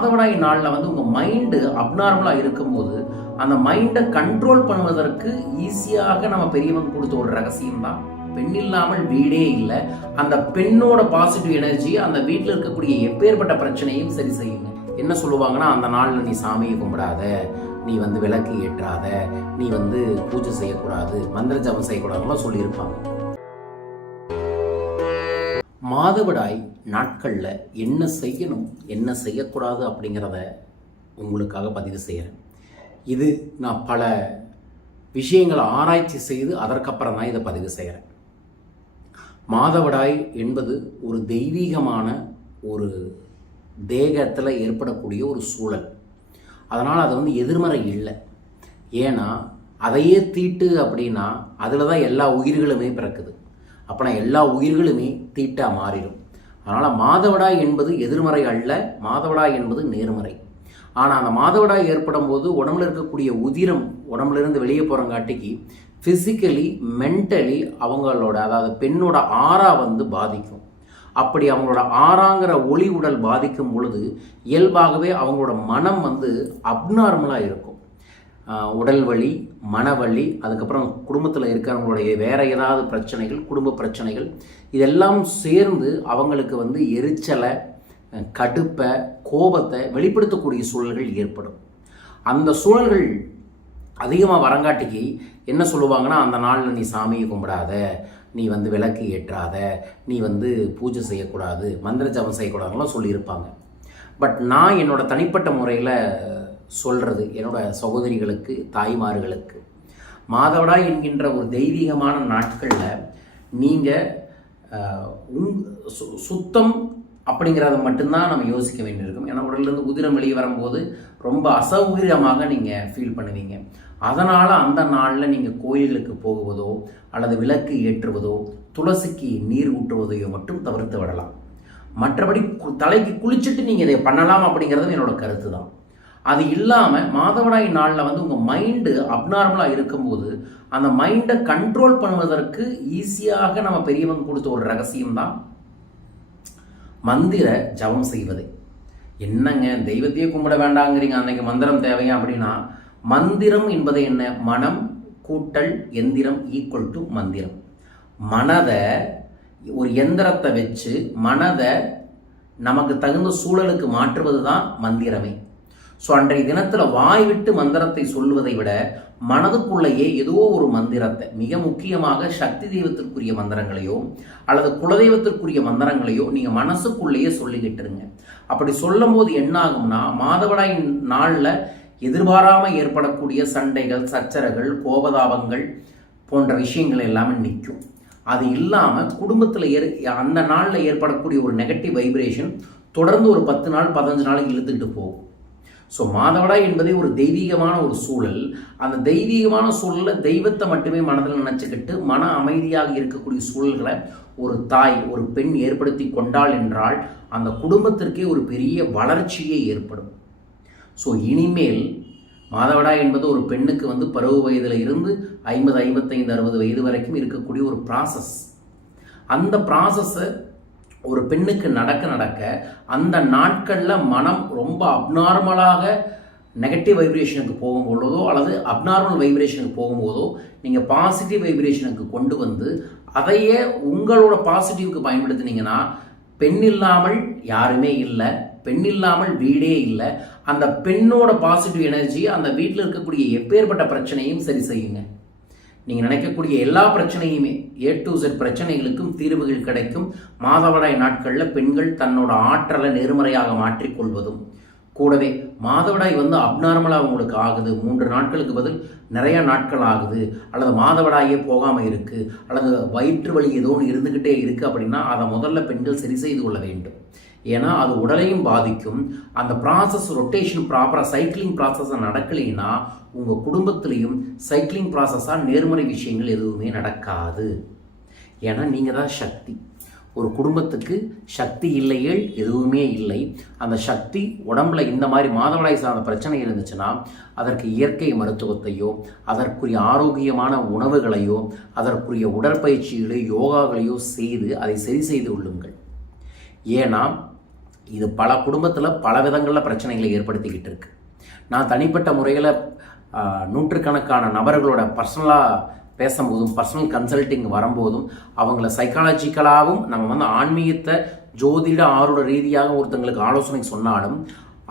மாதவிடாய் நாளில் வந்து உங்கள் மைண்டு அப்நார்மலாக இருக்கும்போது அந்த மைண்டை கண்ட்ரோல் பண்ணுவதற்கு ஈஸியாக நம்ம பெரியவங்க கொடுத்த ஒரு ரகசியம் தான் பெண் இல்லாமல் வீடே இல்லை. அந்த பெண்ணோட பாசிட்டிவ் எனர்ஜி அந்த வீட்டில் இருக்கக்கூடிய எப்பேற்பட்ட பிரச்சனையும் சரி செய்யுங்க என்ன சொல்லுவாங்கன்னா அந்த நாளில் நீ சாமியை கும்பிடாத நீ வந்து விளக்கு ஏற்றாத நீ வந்து பூஜை செய்யக்கூடாது மந்திர ஜபம் செய்யக்கூடாதுலாம் சொல்லியிருப்பாங்க. மாதவிடாய் நாட்களில் என்ன செய்யணும் என்ன செய்யக்கூடாது அப்படிங்கிறத உங்களுக்காக பதிவு செய்கிறேன் இது நான் பல விஷயங்களை ஆராய்ச்சி செய்து அதற்கப்புறம் தான் இதை பதிவு செய்கிறேன் மாதவிடாய் என்பது ஒரு தெய்வீகமான ஒரு தேகத்தில் ஏற்படக்கூடிய ஒரு சூழல். அதனால் அது வந்து எதிர்மறை இல்லை. ஏன்னா அதையே தீட்டு அப்படின்னா அதில் தான் எல்லா உயிர்களுமே பிறக்குது. அப்போனா எல்லா உயிர்களுமே தீட்டாக மாறிடும். அதனால் மாதவிடாய் என்பது எதிர்மறை அல்ல மாதவிடாய் என்பது நேர்மறை. ஆனால் அந்த மாதவிடாய் ஏற்படும் போது உடம்புல இருக்கக்கூடிய உதிரம் உடம்புலேருந்து வெளியே போகிறங்காட்டிக்கு ஃபிசிக்கலி மென்டலி அவங்களோட அதாவது பெண்ணோட ஆறா வந்து பாதிக்கும். அப்படி அவங்களோட ஆறாங்கிற ஒளி உடல் பாதிக்கும் பொழுது இயல்பாகவே அவங்களோட மனம் வந்து அப்நார்மலாக இருக்கும். உடல் வலி மனவலி அதுக்கப்புறம் குடும்பத்தில் இருக்கிறவங்களுடைய வேறு ஏதாவது பிரச்சனைகள் குடும்ப பிரச்சனைகள் இதெல்லாம் சேர்ந்து அவங்களுக்கு வந்து எரிச்சலை கடுப்பை கோபத்தை வெளிப்படுத்தக்கூடிய சூழல்கள் ஏற்படும். அந்த சூழல்கள் அதிகமாக வரங்காட்டிக்கு என்ன சொல்லுவாங்கன்னா அந்த நாளில் நீ சாமியை கும்பிடாத நீ வந்து விளக்கு ஏற்றாத நீ வந்து பூஜை செய்யக்கூடாது மந்திர ஜபம் செய்யக்கூடாதுலாம் சொல்லியிருப்பாங்க. பட் நான் என்னோட தனிப்பட்ட முறையில் சொல்கிறது என்னோட சகோதரிகளுக்கு தாய்மார்களுக்கு. மாதவிடாய் என்கின்ற ஒரு தெய்வீகமான நாட்களில் நீங்கள் உங் சு- சுத்தம் அப்படிங்கிறத மட்டும்தான் நம்ம யோசிக்க வேண்டியிருக்கும். ஏன்னா உடல்லேருந்து உதிரம் வெளியே வரும்போது ரொம்ப அசௌகரியமாக நீங்கள் ஃபீல் பண்ணுவீங்க. அதனால் அந்த நாளில் நீங்கள் கோயிலுக்கு போகுவதோ அல்லது விளக்கு ஏற்றுவதோ துளசிக்கு நீர் ஊற்றுவதையோ மட்டும் தவிர்த்து விடலாம். மற்றபடி கு- தலைக்கு குளிச்சுட்டு நீங்கள் இதை பண்ணலாம் அப்படிங்கிறதும் என்னோட கருத்து தான் அது இல்லாமல் மாதவிடாய் நாளில் வந்து உங்கள் மைண்டு அப்நார்மலாக இருக்கும்போது அந்த மைண்டை கண்ட்ரோல் பண்ணுவதற்கு ஈஸியாக நம்ம பெரியவங்க கொடுத்த ஒரு ரகசியம் தான் மந்திர ஜபம் செய்வது. என்னங்க தெய்வத்தையே கும்பிட வேண்டாங்கிறீங்க அன்னைக்கு மந்திரம் தேவையா அப்படின்னா மந்திரம் என்பது என்ன? மனம் கூட்டல் எந்திரம் ஈக்குவல் டு மந்திரம். மனதை ஒரு எந்திரத்தை வச்சு மனதை நமக்கு தகுந்த சூழலுக்கு மாற்றுவது தான் மந்திரமே. ஸோ அன்றைய தினத்தில் வாய் விட்டு மந்திரத்தை சொல்வதை விட மனதுக்குள்ளேயே ஏதோ ஒரு மந்திரத்தை மிக முக்கியமாக சக்தி தெய்வத்திற்குரிய மந்திரங்களையோ அல்லது குலதெய்வத்திற்குரிய மந்திரங்களையோ நீங்கள் மனசுக்குள்ளேயே சொல்லிக்கிட்டு இருங்க. அப்படி சொல்லும் போது என்ன ஆகும்னா மாதவிடாய் நாளில் எதிர்பாராமல் ஏற்படக்கூடிய சண்டைகள் சச்சரகள் கோபதாபங்கள் போன்ற விஷயங்கள் எல்லாமே நிற்கும். அது இல்லாமல் குடும்பத்தில் ஏற் அந்த நாளில் ஏற்படக்கூடிய ஒரு நெகட்டிவ் வைப்ரேஷன் தொடர்ந்து ஒரு பத்து நாள் பதினஞ்சு நாளைக்கு இழுத்துக்கிட்டு போகும். ஸோ மாதவிடாய் என்பதே ஒரு தெய்வீகமான ஒரு சூழல். அந்த தெய்வீகமான சூழலில் தெய்வத்தை மட்டுமே மனதில் நினச்சிக்கிட்டு மன அமைதியாக இருக்கக்கூடிய சூழல்களை ஒரு தாய் ஒரு பெண் ஏற்படுத்தி கொண்டாள் என்றால் அந்த குடும்பத்திற்கே ஒரு பெரிய வளர்ச்சியே ஏற்படும். ஸோ இனிமேல் மாதவிடாய் என்பது ஒரு பெண்ணுக்கு வந்து பருவ வயதில் இருந்து ஐம்பது ஐம்பத்தைந்து அறுபது வயது வரைக்கும் இருக்கக்கூடிய ஒரு ப்ராசஸ் அந்த ப்ராசஸை ஒரு பெண்ணுக்கு நடக்க நடக்க அந்த நாட்களில் மனம் ரொம்ப அப்நார்மலாக நெகட்டிவ் வைப்ரேஷனுக்கு போகும்பொழுதோ அல்லது அப்நார்மல் வைப்ரேஷனுக்கு போகும்போதோ நீங்கள் பாசிட்டிவ் வைப்ரேஷனுக்கு கொண்டு வந்து அதையே உங்களோட பாசிட்டிவ்க்கு பயன்படுத்தினீங்கன்னா பெண் இல்லாமல் யாருமே இல்லை பெண் இல்லாமல் வீடே இல்லை அந்த பெண்ணோட பாசிட்டிவ் எனர்ஜி அந்த வீட்டில் இருக்கக்கூடிய எப்பேற்பட்ட பிரச்சனையும் சரி செய்யுங்க. நீங்கள் நினைக்கக்கூடிய எல்லா பிரச்சனையுமே ஏ டு செட் பிரச்சனைகளுக்கும் தீர்வுகள் கிடைக்கும். மாதவிடாய் நாட்களில் பெண்கள் தன்னோட ஆற்றலை நேர்மறையாக மாற்றிக்கொள்வதும். கூடவே மாதவிடாய் வந்து அப்நார்மலாக உங்களுக்கு ஆகுது. மூன்று நாட்களுக்கு பதில் நிறைய நாட்கள் ஆகுது. அல்லது மாதவிடாயே போகாமல் இருக்குது அல்லது வயிற்று வலி ஏதோ ஒன்று இருந்துக்கிட்டே இருக்குது அப்படின்னா அதை முதல்ல பெண்கள் சரி செய்து கொள்ள வேண்டும். ஏன்னா அது உடலையும் பாதிக்கும். அந்த ப்ராசஸ் ரொட்டேஷன் ப்ராப்பராக சைக்கிளிங் ப்ராசஸ் நடக்கலைன்னா உங்கள் குடும்பத்துலேயும் சைக்கிளிங் ப்ராசஸாக நேர்மறை விஷயங்கள் எதுவுமே நடக்காது. ஏன்னா நீங்கள் தான் சக்தி. ஒரு குடும்பத்துக்கு சக்தி இல்லையே எதுவுமே இல்லை. அந்த சக்தி உடம்புல இந்த மாதிரி மாதவிடாய் சார்ந்த பிரச்சனை இருந்துச்சுன்னா அதற்கு இயற்கை மருத்துவத்தையோ அதற்குரிய ஆரோக்கியமான உணவுகளையோ அதற்குரிய உடற்பயிற்சிகளையோ யோகாக்களையோ செய்து அதை சரி செய்து கொள்ளுங்கள். ஏன்னா இது பல குடும்பத்தில் பல விதங்களில் பிரச்சனைகளை ஏற்படுத்திக்கிட்டு இருக்கு. நான் தனிப்பட்ட முறையில் நூற்றுக்கணக்கான நபர்களோட பர்சனலாக பேசும்போதும் பர்சனல் கன்சல்ட்டிங் வரும்போதும் அவங்கள சைக்காலஜிக்கலாகவும் நம்ம வந்து ஆன்மீகத்தை ஜோதிட ஆரோட ரீதியாக ஒருத்தங்களுக்கு ஆலோசனை சொன்னாலும்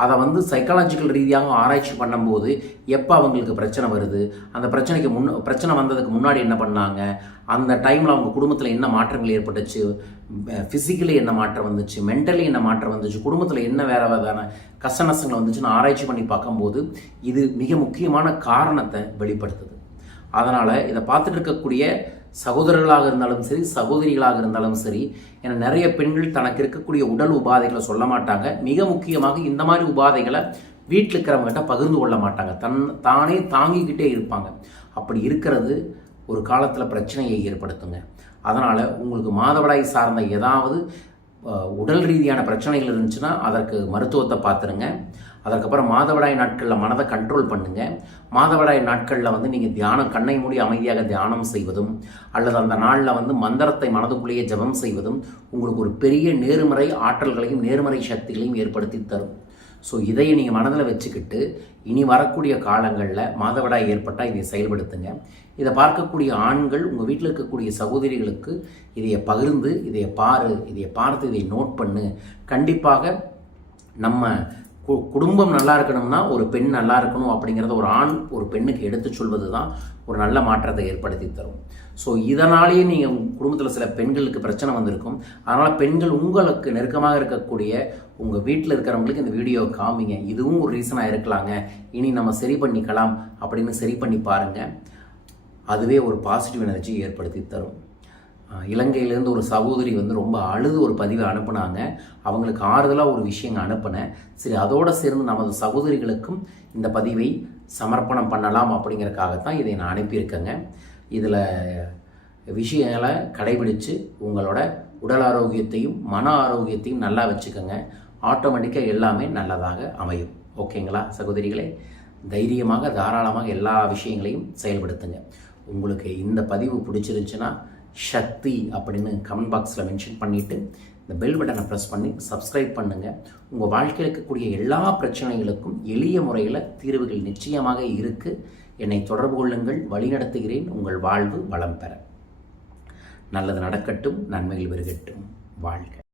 அதை வந்து சைக்காலஜிக்கல் ரீதியாக ஆராய்ச்சி பண்ணும்போது எப்போ அவங்களுக்கு பிரச்சனை வருது? அந்த பிரச்சனைக்கு முன் பிரச்சனை வந்ததுக்கு முன்னாடி என்ன பண்ணாங்க? அந்த டைமில் அவங்க குடும்பத்தில் என்ன மாற்றங்கள் ஏற்பட்டுச்சு? ஃபிசிக்கலி என்ன மாற்றம் வந்துச்சு? மென்டலி என்ன மாற்றம் வந்துச்சு? குடும்பத்தில் என்ன வேற விதான கஷ்ட நஷ்டங்கள் வந்துச்சுன்னு ஆராய்ச்சி பண்ணி பார்க்கும்போது இது மிக முக்கியமான காரணத்தை வெளிப்படுத்துது. அதனால் இதை பார்த்துட்டு இருக்கக்கூடிய சகோதரர்களாக இருந்தாலும் சரி சகோதரிகளாக இருந்தாலும் சரி என நிறைய பெண்கள் தனக்கு இருக்கக்கூடிய உடல் உபாதைகளை சொல்ல மாட்டாங்க. மிக முக்கியமாக இந்த மாதிரி உபாதைகளை வீட்டில் இருக்கிறவங்ககிட்ட பகிர்ந்து கொள்ள மாட்டாங்க. தன் தானே தாங்கிக்கிட்டே இருப்பாங்க. அப்படி இருக்கிறது ஒரு காலத்தில் பிரச்சனையை ஏற்படுத்துங்க. அதனால் உங்களுக்கு மாதவிடாய் சார்ந்த ஏதாவது உடல் ரீதியான பிரச்சனைகள் இருந்துச்சுன்னா அதற்கு மருத்துவத்தை பார்த்துருங்க. அதற்கப்புறம் மாதவிடாய் நாட்களில் மனதை கண்ட்ரோல் பண்ணுங்கள் மாதவிடாய் நாட்களில் வந்து நீங்கள் தியானம் கண்ணை மூடி அமைதியாக தியானம் செய்வதும் அல்லது அந்த நாளில் வந்து மந்திரத்தை மனதுக்குள்ளேயே ஜபம் செய்வதும் உங்களுக்கு ஒரு பெரிய நேர்மறை ஆற்றல்களையும் நேர்மறை சக்திகளையும் ஏற்படுத்தி தரும். ஸோ இதை நீங்கள் மனதில் வச்சுக்கிட்டு இனி வரக்கூடிய காலங்களில் மாதவிடாய் ஏற்பட்டால் இதை செயல்படுத்துங்க. இதை பார்க்கக்கூடிய ஆண்கள் உங்கள் வீட்டில் இருக்கக்கூடிய சகோதரிகளுக்கு இதையை பகிர்ந்து இதையை பாரு இதையை பார்த்து இதை நோட் பண்ணு. கண்டிப்பாக நம்ம குடும்பம் நல்லா இருக்கணும்னா ஒரு பெண் நல்லா இருக்கணும் அப்படிங்கிறத ஒரு ஆண் ஒரு பெண்ணுக்கு எடுத்து சொல்வது தான் ஒரு நல்ல மாற்றத்தை ஏற்படுத்தி தரும். ஸோ இதனாலேயே நீங்கள் குடும்பத்தில் சில பெண்களுக்கு பிரச்சனை வந்திருக்கும். அதனால் பெண்கள் உங்களுக்கு நெருக்கமாக இருக்கக்கூடிய உங்கள் வீட்டில் இருக்கிறவங்களுக்கு இந்த வீடியோவை காமிங்க. இதுவும் ஒரு ரீசனாக இருக்கலாங்க. இனி நம்ம சரி பண்ணிக்கலாம் அப்படின்னு சரி பண்ணி பாருங்கள் அதுவே ஒரு பாசிட்டிவ் எனர்ஜி ஏற்படுத்தி தரும். இலங்கையிலேருந்து ஒரு சகோதரி வந்து ரொம்ப அழுது ஒரு பதிவை அனுப்புனாங்க. அவங்களுக்கு ஆறுதலாக ஒரு விஷயங்க அனுப்பினேன். சரி அதோடு சேர்ந்து நமது சகோதரிகளுக்கும் இந்த பதிவை சமர்ப்பணம் பண்ணலாம் அப்படிங்கிறக்காகத்தான் இதை நான் அனுப்பியிருக்கேங்க. இதில் விஷயங்களை கடைபிடித்து உங்களோட உடல் ஆரோக்கியத்தையும் மன ஆரோக்கியத்தையும் நல்லா வச்சுக்கோங்க. ஆட்டோமேட்டிக்காக எல்லாமே நல்லதாக அமையும். ஓகேங்களா? சகோதரிகளே தைரியமாக தாராளமாக எல்லா விஷயங்களையும் செயல்படுத்துங்க. உங்களுக்கு இந்த பதிவு பிடிச்சிருந்துச்சுன்னா சக்தி அப்படின்னு கமெண்ட் பாக்ஸில் மென்ஷன் பண்ணிவிட்டு இந்த பெல் பட்டனை ப்ரெஸ் பண்ணி சப்ஸ்கிரைப் பண்ணுங்கள் உங்கள் வாழ்க்கையில் இருக்கக்கூடிய எல்லா பிரச்சனைகளுக்கும் எளிய முறையில் தீர்வுகள் நிச்சயமாக இருக்குது என்னை தொடர்பு கொள்ளுங்கள் வழிநடத்துகிறேன் உங்கள் வாழ்வு வளம் பெற. நல்லது நடக்கட்டும் நன்மைகள் பெருகட்டும். வாழ்க.